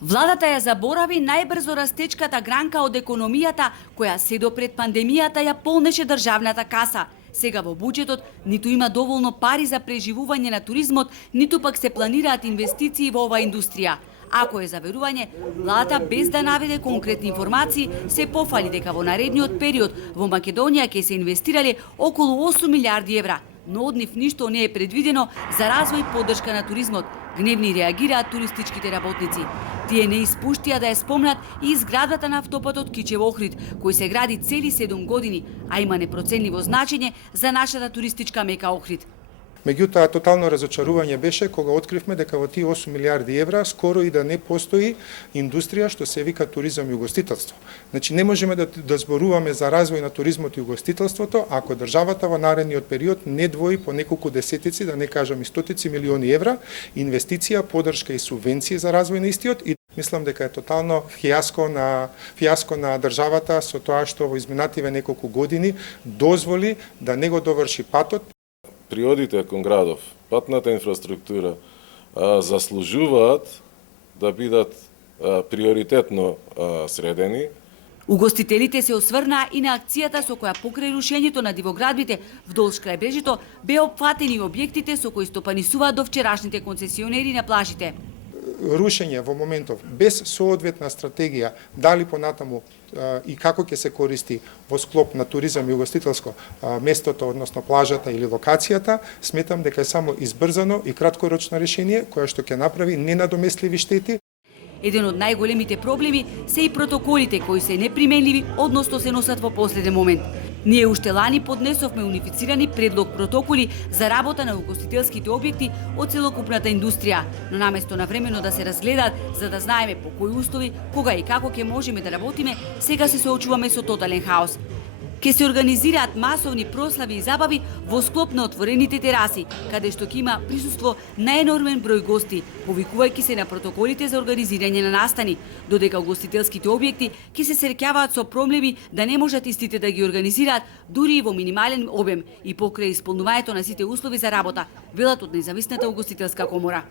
Владата ја заборави најбрзо растечката гранка од економијата, која се до пред пандемијата ја полнеше државната каса. Сега во буџетот ниту има доволно пари за преживување на туризмот, ниту пак се планираат инвестиции во оваа индустрија. Ако е за верување, владата без да наведе конкретни информации се пофали дека во наредниот период во Македонија ќе се инвестирале околу 8 милиарди евра, но од нив ништо не е предвидено за развој и поддршка на туризмот. Гневни реагираат туристичките работници. Тие не испуштија да ја спомнат и изградбата на автопатот Кичево-Охрид, кој се гради цели 7 години, а има непроценливо значење за нашата туристичка мека Охрид. Меѓутоа, тотално разочарување беше кога откривме дека во тие 8 милиарди евра скоро и да не постои индустрија што се вика туризам и угостителство. Значи, не можеме да зборуваме за развој на туризмот и угостителството ако државата во наредниот период не двои по неколку десетици, да не кажам и стотици милиони евра, инвестиција, поддршка и субвенции за развој на истиот. И мислам дека е тотално фијаско на државата со тоа што во изминативе неколку години дозволи да не го доврши патот. Приодите кон градов, патната инфраструктура заслужуваат да бидат приоритетно средени. Угостителите се осврнаа и на акцијата со која покрај рушењето на дивоградбите вдолж крај брежето беа опфатени објектите со кои стопанисуваат до вчерашните концесионери на плажите. Рушење во моментов без соодветна стратегија дали понатаму и како ќе се користи во склоп на туризам и угостителско местото, односно плажата или локацијата, сметам дека е само избрзано и краткорочно решение кое што ќе направи ненадоместливи штети. Еден од најголемите проблеми се и протоколите кои се неприменливи, односно се носат во последен момент. Ние уште лани поднесовме унифицирани предлог протоколи за работа на угостителските објекти од целокупната индустрија, но наместо навремено да се разгледаат за да знаеме по кои услови, кога и како ќе можеме да работиме, сега се соочуваме со тотален хаос. Ке се организираат масовни прослави и забави во склоп на отворените тераси, каде што ќе има присуство на енормен број гости, повикувајќи се на протоколите за организирање на настани, додека угостителските објекти ќе се среќаваат со проблеми да не можат истите да ги организираат дури и во минимален обем и покрај исполнувањето на сите услови за работа, велат од независната угостителска комора.